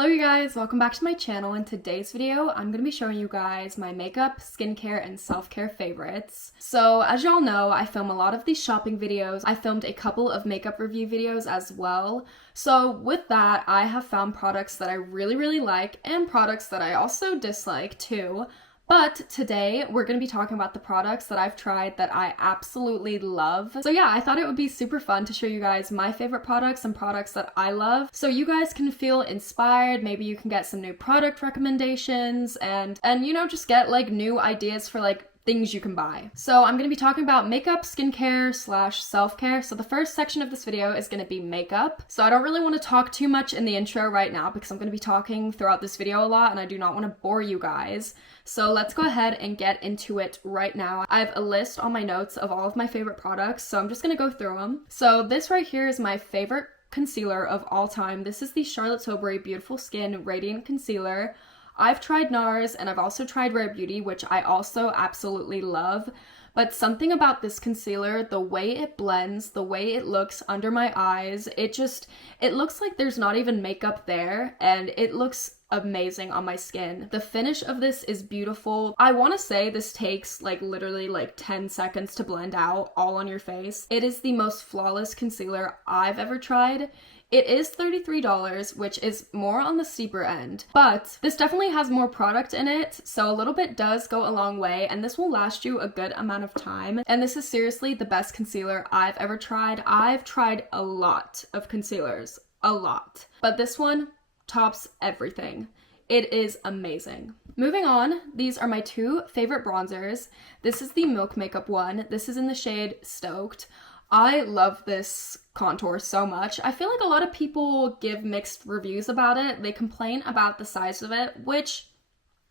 Hello you guys, welcome back to my channel. In today's video, I'm going to be showing you guys my makeup, skincare, and self-care favorites. So as y'all know, I film a lot of these shopping videos. I filmed a couple of makeup review videos as well. So with that, I have found products that I really like and products that I also dislike too. But today, we're going to be talking about the products that I've tried that I absolutely love. So yeah, I thought it would be super fun to show you guys my favorite products and products that I love. So you guys can feel inspired, maybe you can get some new product recommendations and you know, just get like new ideas for like things you can buy. So I'm going to be talking about makeup, skincare / self-care. So the first section of this video is going to be makeup. So I don't really want to talk too much in the intro right now because I'm going to be talking throughout this video a lot and I do not want to bore you guys. So let's go ahead and get into it right now. I have a list on my notes of all of my favorite products, so I'm just going to go through them. So this right here is my favorite concealer of all time. This is the Charlotte Tilbury Beautiful Skin Radiant Concealer. I've tried NARS and I've also tried Rare Beauty, which I also absolutely love. But something about this concealer, the way it blends, the way it looks under my eyes, it looks like there's not even makeup there and it looks amazing on my skin. The finish of this is beautiful. I want to say this takes like literally like 10 seconds to blend out all on your face. It is the most flawless concealer I've ever tried. It is $33, which is more on the steeper end, but this definitely has more product in it, so a little bit does go a long way, and this will last you a good amount of time. And this is seriously the best concealer I've ever tried. I've tried a lot of concealers, a lot, but this one tops everything. It is amazing. Moving on, these are my two favorite bronzers. This is the Milk Makeup one. This is in the shade Stoked. I love this contour so much. I feel like a lot of people give mixed reviews about it. They complain about the size of it, which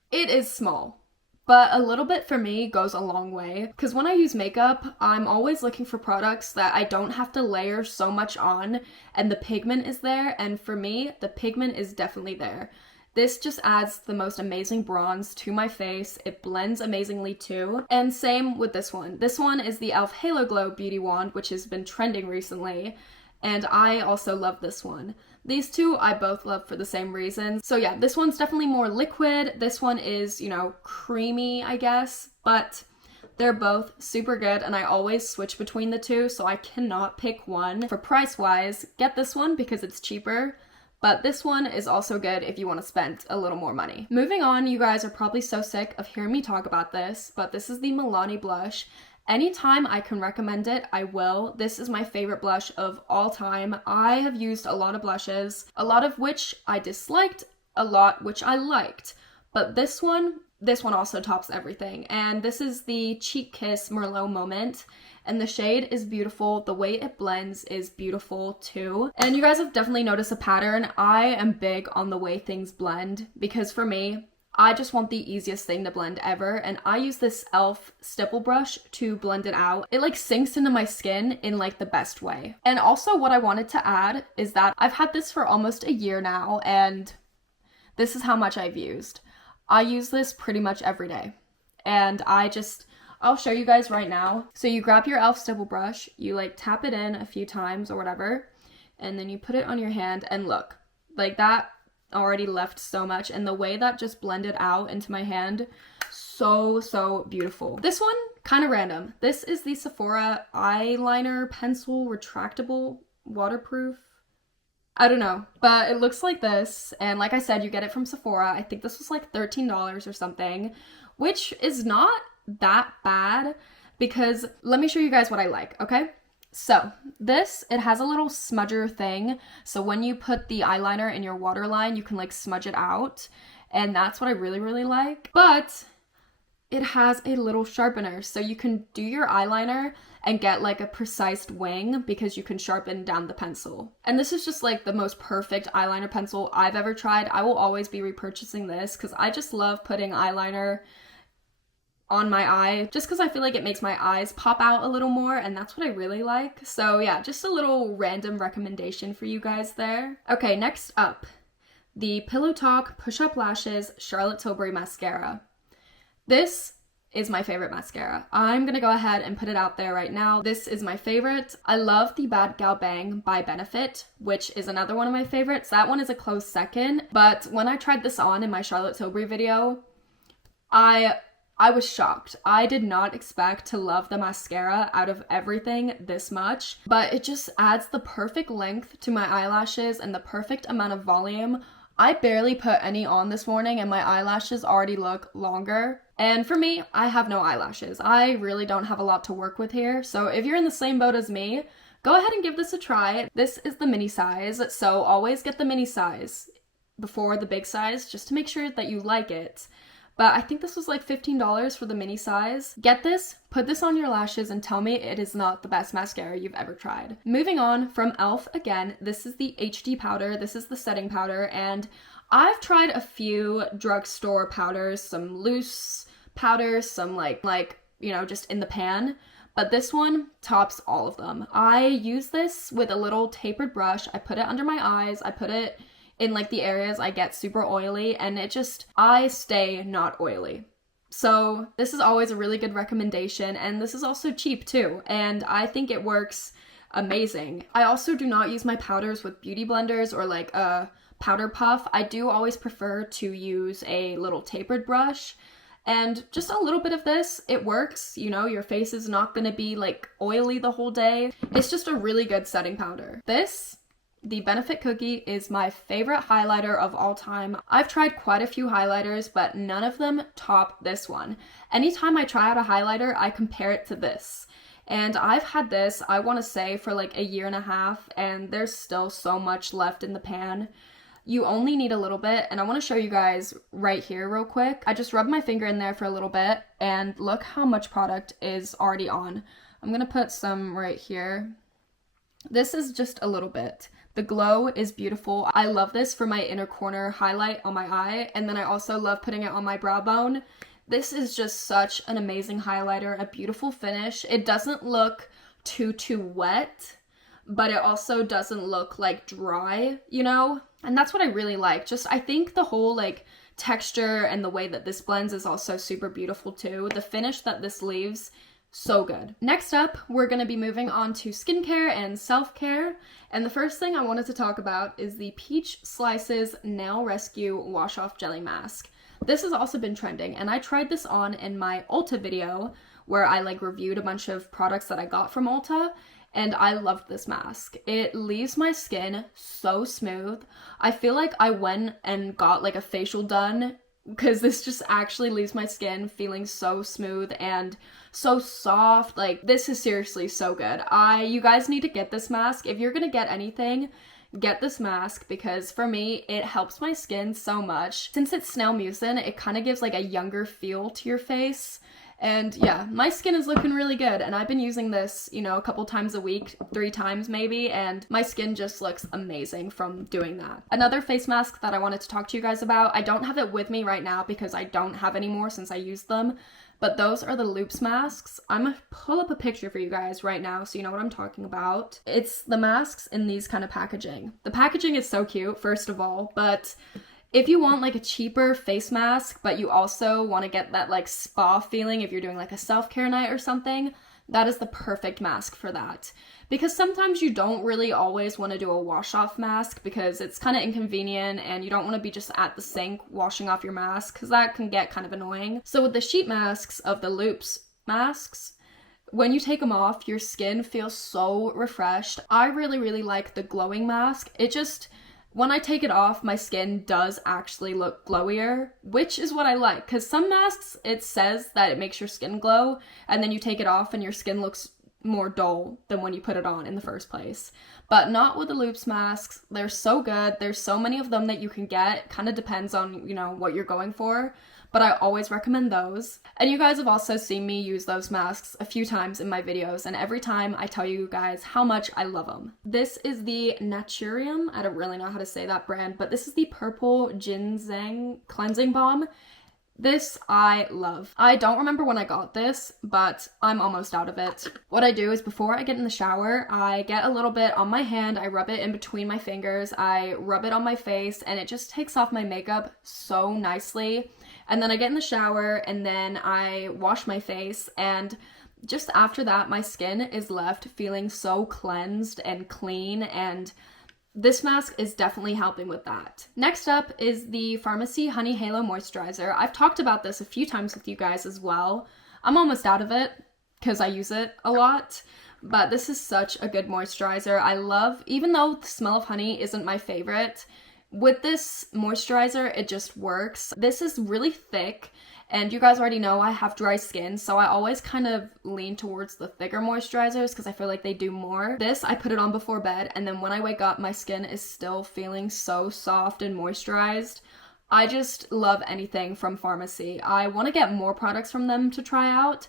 it is small. But a little bit for me goes a long way. Because when I use makeup, I'm always looking for products that I don't have to layer so much on and the pigment is there. And for me, the pigment is definitely there. This just adds the most amazing bronze to my face. It blends amazingly too. And same with this one. This one is the e.l.f. Halo Glow Beauty Wand, which has been trending recently. And I also love this one. These two I both love for the same reasons. So yeah, this one's definitely more liquid. This one is, you know, creamy, I guess. But they're both super good and I always switch between the two, so I cannot pick one. For price-wise, get this one because it's cheaper. But this one is also good if you want to spend a little more money. Moving on, you guys are probably so sick of hearing me talk about this, but this is the Milani blush. Anytime I can recommend it, I will. This is my favorite blush of all time. I have used a lot of blushes, a lot of which I disliked, a lot which I liked. But this one also tops everything. And this is the Cheek Kiss Merlot Moment. And the shade is beautiful. The way it blends is beautiful too. And you guys have definitely noticed a pattern. I am big on the way things blend because for me, I just want the easiest thing to blend ever. And I use this e.l.f. stipple brush to blend it out. It like sinks into my skin in like the best way. And also what I wanted to add is that I've had this for almost a year now and this is how much I've used. I use this pretty much every day. And I'll show you guys right now. So you grab your e.l.f. stipple brush, you like tap it in a few times or whatever, and then you put it on your hand and look, like that already left so much. And the way that just blended out into my hand, so beautiful. This one, kind of random. This is the Sephora Eyeliner Pencil Retractable Waterproof. I don't know, but it looks like this. And like I said, you get it from Sephora. I think this was like $13 or something, which is not that bad because let me show you guys what I like, okay? So this, it has a little smudger thing. So when you put the eyeliner in your waterline, you can like smudge it out. And that's what I really like. But it has a little sharpener. So you can do your eyeliner and get like a precise wing because you can sharpen down the pencil. And this is just like the most perfect eyeliner pencil I've ever tried. I will always be repurchasing this because I just love putting eyeliner on my eye just because I feel like it makes my eyes pop out a little more and that's what I really like. So yeah, just a little random recommendation for you guys there. Okay, next up, the Pillow Talk Push Up Lashes Charlotte Tilbury Mascara. This is my favorite mascara. I'm gonna go ahead and put it out there right now. This is my favorite. I love the Bad Gal Bang by Benefit, which is another one of my favorites. That one is a close second, but when I tried this on in my Charlotte Tilbury video, I was shocked. I did not expect to love the mascara out of everything this much, but it just adds the perfect length to my eyelashes and the perfect amount of volume. I barely put any on this morning and my eyelashes already look longer. And for me, I have no eyelashes. I really don't have a lot to work with here. So if you're in the same boat as me, go ahead and give this a try. This is the mini size, so always get the mini size before the big size just to make sure that you like it. But I think this was like $15 for the mini size. Get this, put this on your lashes, and tell me it is not the best mascara you've ever tried. Moving on, from e.l.f. again, this is the HD powder. This is the setting powder, and I've tried a few drugstore powders, some loose powders, some like you know, just in the pan. But this one tops all of them. I use this with a little tapered brush. I put it under my eyes. I put it in like the areas I get super oily, and I stay not oily. So this is always a really good recommendation, and this is also cheap too, and I think it works amazing. I also do not use my powders with beauty blenders or like a powder puff. I do always prefer to use a little tapered brush, and just a little bit of this, it works. You know, your face is not gonna be like oily the whole day. It's just a really good setting powder. The Benefit Cookie is my favorite highlighter of all time. I've tried quite a few highlighters, but none of them top this one. Anytime I try out a highlighter, I compare it to this. And I've had this, I want to say, for like a year and a half, and there's still so much left in the pan. You only need a little bit, and I want to show you guys right here real quick. I just rubbed my finger in there for a little bit, and look how much product is already on. I'm going to put some right here. This is just a little bit. The glow is beautiful. I love this for my inner corner highlight on my eye, and then I also love putting it on my brow bone. This is just such an amazing highlighter, a beautiful finish. It doesn't look too wet, but it also doesn't look like dry, you know? And that's what I really like. I think the whole like texture and the way that this blends is also super beautiful too. The finish that this leaves, so good. Next up, we're going to be moving on to skincare and self-care. And the first thing I wanted to talk about is the Peach Slices Nail Rescue Wash Off Jelly Mask. This has also been trending, and I tried this on in my Ulta video where I like reviewed a bunch of products that I got from Ulta, and I loved this mask. It leaves my skin so smooth. I feel like I went and got like a facial done because this just actually leaves my skin feeling so smooth and so soft. Like, this is seriously so good. You guys need to get this mask. If you're gonna get anything, get this mask, because for me, it helps my skin so much. Since it's snail mucin, it kind of gives like a younger feel to your face. And yeah, my skin is looking really good, and I've been using this, you know, a couple times a week, 3 times maybe, and my skin just looks amazing from doing that. Another face mask that I wanted to talk to you guys about, I don't have it with me right now because I don't have any more since I used them, but those are the Loops masks. I'm gonna pull up a picture for you guys right now so you know what I'm talking about. It's the masks in these kind of packaging. The packaging is so cute, first of all, but if you want like a cheaper face mask, but you also want to get that like spa feeling if you're doing like a self-care night or something, that is the perfect mask for that. Because sometimes you don't really always want to do a wash-off mask because it's kind of inconvenient and you don't want to be just at the sink washing off your mask because that can get kind of annoying. So with the sheet masks of the Loops masks, when you take them off, your skin feels so refreshed. I really like the glowing mask. When I take it off, my skin does actually look glowier, which is what I like, because some masks, it says that it makes your skin glow, and then you take it off and your skin looks more dull than when you put it on in the first place. But not with the Loops masks. They're so good. There's so many of them that you can get. Kind of depends on, you know, what you're going for. But I always recommend those. And you guys have also seen me use those masks a few times in my videos, and every time I tell you guys how much I love them. This is the Naturium. I don't really know how to say that brand, but this is the Purple Ginseng Cleansing Balm. This I love. I don't remember when I got this, but I'm almost out of it. What I do is before I get in the shower, I get a little bit on my hand, I rub it in between my fingers, I rub it on my face, and it just takes off my makeup so nicely. And then I get in the shower, and then I wash my face, and just after that, my skin is left feeling so cleansed and clean, and this mask is definitely helping with that. Next up is the Pharmacy Honey Halo Moisturizer. I've talked about this a few times with you guys as well. I'm almost out of it because I use it a lot, but this is such a good moisturizer. I love, even though the smell of honey isn't my favorite, with this moisturizer, it just works. This is really thick. And you guys already know I have dry skin, so I always kind of lean towards the thicker moisturizers because I feel like they do more. This, I put it on before bed, and then when I wake up, my skin is still feeling so soft and moisturized. I just love anything from Pharmacy. I want to get more products from them to try out,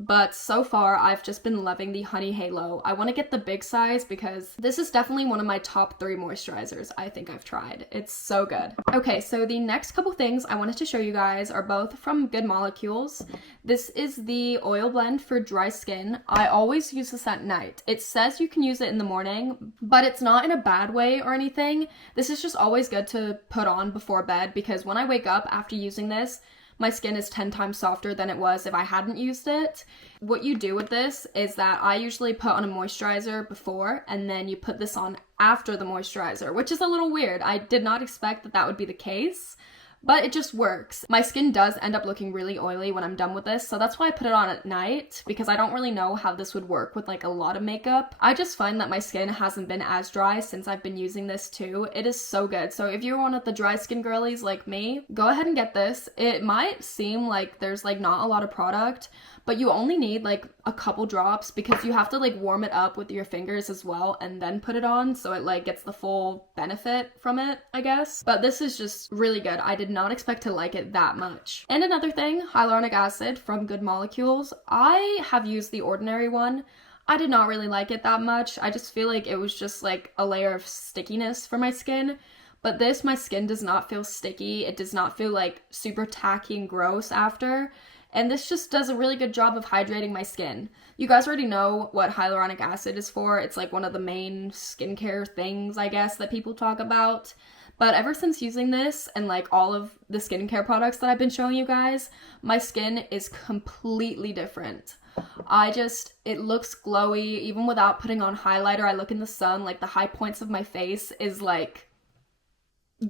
but so far I've just been loving the Honey Halo. I want to get the big size because this is definitely one of my top 3 moisturizers I think I've tried. It's so good. Okay, so the next couple things I wanted to show you guys are both from Good Molecules. This is the oil blend for dry skin. I always use this at night. It says you can use it in the morning, but it's not in a bad way or anything. This is just always good to put on before bed because when I wake up after using this, my skin is 10 times softer than it was if I hadn't used it. What you do with this is that I usually put on a moisturizer before and then you put this on after the moisturizer, which is a little weird. I did not expect that that would be the case, but it just works. My skin does end up looking really oily when I'm done with this, so that's why I put it on at night, because I don't really know how this would work with like a lot of makeup. I just find that my skin hasn't been as dry since I've been using this too. It is so good. So if you're one of the dry skin girlies like me, go ahead and get this. It might seem like there's like not a lot of product, but you only need like a couple drops because you have to like warm it up with your fingers as well and then put it on so it like gets the full benefit from it, I guess. But this is just really good. I did not expect to like it that much. And another thing, hyaluronic acid from Good Molecules. I have used the ordinary one. I did not really like it that much. I just feel like it was just like a layer of stickiness for my skin. But this, my skin does not feel sticky. It does not feel like super tacky and gross after. And this just does a really good job of hydrating my skin. You guys already know what hyaluronic acid is for. It's like one of the main skincare things, I guess, that people talk about. But ever since using this and like all of the skincare products that I've been showing you guys, my skin is completely different. It looks glowy. Even without putting on highlighter, I look in the sun, like the high points of my face is like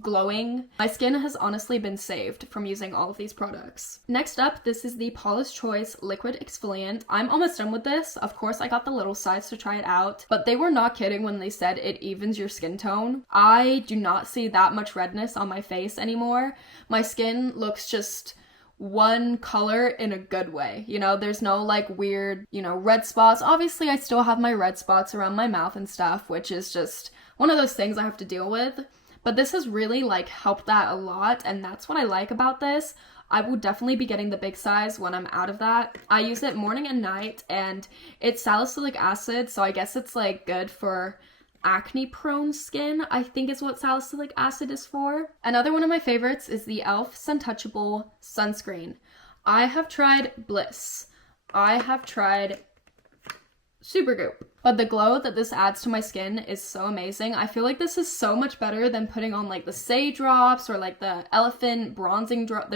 glowing. My skin has honestly been saved from using all of these products. Next up, this is the Paulas Choice Liquid Exfoliant. I'm almost done with this. Of course, I got the little size to try it out, but they were not kidding when they said it evens your skin tone. I do not see that much redness on my face anymore. My skin looks just one color in a good way. You know, there's no like weird, red spots. Obviously, I still have my red spots around my mouth and stuff, which is just one of those things I have to deal with. But this has really like helped that a lot, and that's what I like about this. I will definitely be getting the big size when I'm out of that. I use it morning and night, and it's salicylic acid, so I guess it's like good for acne prone skin, I think is what salicylic acid is for. Another one of my favorites is the e.l.f. Suntouchable Sunscreen. I have tried Bliss. I have tried Supergoop. But the glow that this adds to my skin is so amazing. I feel like this is so much better than putting on like the Say drops or like the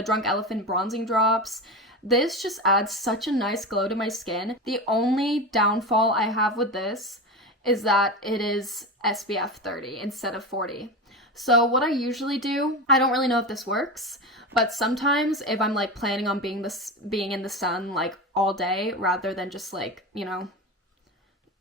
Drunk Elephant bronzing drops. This just adds such a nice glow to my skin. The only downfall I have with this is that it is SPF 30 instead of 40. So what I usually do, I don't really know if this works, but sometimes if I'm like planning on being in the sun like all day rather than just like,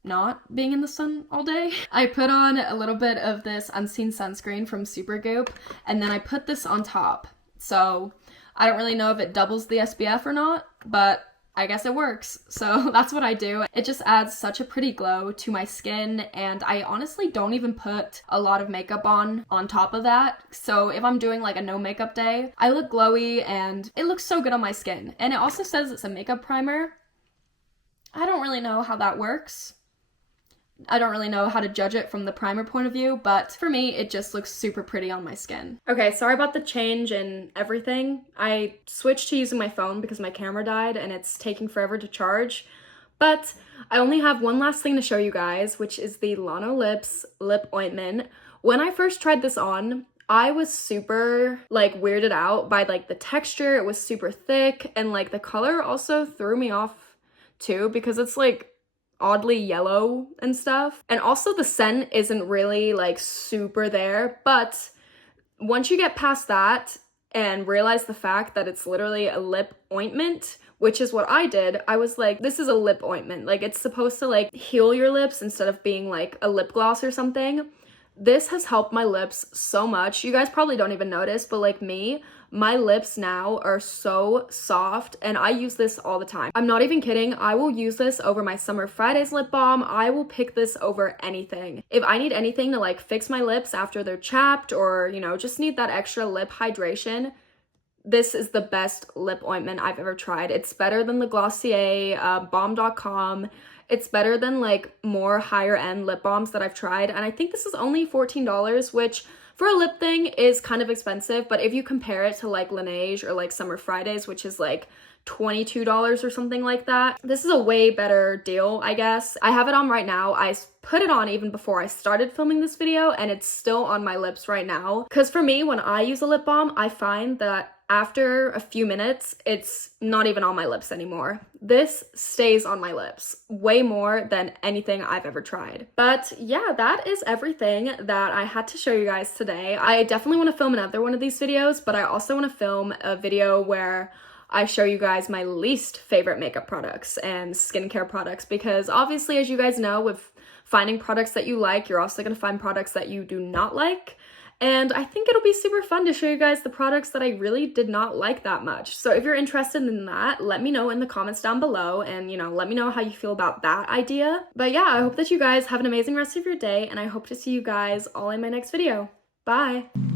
not being in the sun all day, I put on a little bit of this Unseen Sunscreen from Supergoop, and then I put this on top. So I don't really know if it doubles the SPF or not, but I guess it works. So that's what I do. It just adds such a pretty glow to my skin, and I honestly don't even put a lot of makeup on top of that. So if I'm doing like a no makeup day, I look glowy and it looks so good on my skin. And it also says it's a makeup primer. I don't really know how that works. I don't really know how to judge it from the primer point of view, but for me, it just looks super pretty on my skin. Okay, sorry about the change in everything. I switched to using my phone because my camera died and it's taking forever to charge. But I only have one last thing to show you guys, which is the Lano Lips Lip Ointment. When I first tried this on, I was super like weirded out by like the texture. It was super thick, and like the color also threw me off too because it's like oddly yellow and stuff. And also the scent isn't really like super there, but once you get past that and realize the fact that it's literally a lip ointment, which is what I did, I was like, this is a lip ointment. Like, it's supposed to like heal your lips instead of being like a lip gloss or something. This has helped my lips so much. You guys probably don't even notice, but like me, my lips now are so soft and I use this all the time. I'm not even kidding. I will use this over my Summer Fridays lip balm. I will pick this over anything. If I need anything to like fix my lips after they're chapped or, you know, just need that extra lip hydration, this is the best lip ointment I've ever tried. It's better than the Glossier, Balm.com. It's better than like more higher end lip balms that I've tried. And I think this is only $14, which for a lip thing is kind of expensive. But if you compare it to like Laneige or like Summer Fridays, which is like $22 or something like that, this is a way better deal, I guess. I have it on right now. I put it on even before I started filming this video and it's still on my lips right now. Because for me, when I use a lip balm, I find that after a few minutes, it's not even on my lips anymore. This stays on my lips way more than anything I've ever tried. But yeah, that is everything that I had to show you guys today. I definitely want to film another one of these videos, but I also want to film a video where I show you guys my least favorite makeup products and skincare products, because obviously, as you guys know, with finding products that you like, you're also going to find products that you do not like. And I think it'll be super fun to show you guys the products that I really did not like that much. So if you're interested in that, let me know in the comments down below and, you know, let me know how you feel about that idea. But yeah, I hope that you guys have an amazing rest of your day and I hope to see you guys all in my next video. Bye!